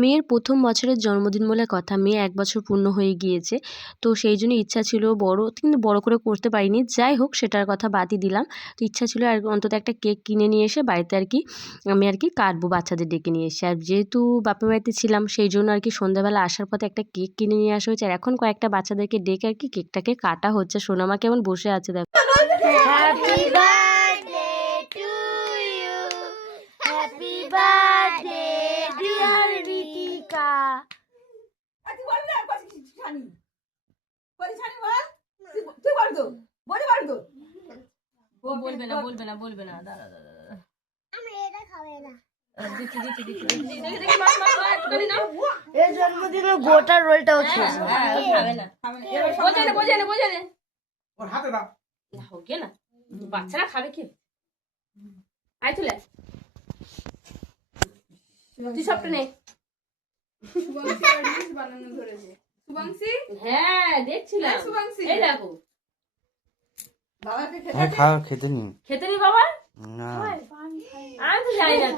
মেয়ের প্রথম বছরের জন্মদিন বলে কথা, মেয়ে 1 বছর পূর্ণ হয়ে গিয়েছে। তো সেই জন্য ইচ্ছা ছিল কিন্তু বড় করে করতে পারিনি। যাই হোক সেটার কথা বাদই দিলাম। তো ইচ্ছা ছিল আর অন্তত একটা কেক কিনে নিয়ে এসে বাড়িতে আমি কাটবো, বাচ্চাদের ডেকে নিয়ে এসে। আর যেহেতু বাপের বাড়িতে ছিলাম সেই জন্য সন্ধ্যাবেলা আসার পথে একটা কেক কিনে নিয়ে আসা হয়েছে। আর এখন কয়েকটা বাচ্চাদেরকে ডেকে কেকটাকে কাটা হচ্ছে। সোনামা কেমন বসে আছে দেখো। Happy birthday to you, happy birthday dear Ritika. বলবে না দাঁড়া আমি এটা খাবে না। জন্মদিনে গোটা রোলটাও খেয়েছে। বাচ্চারা খাবে কি? আয় তুলে তুই সবটা নে। হ্যাঁ দেখছিলাম, এই দেখো খেতে নি খেতে নি বাবা। না আমি তো জানি না।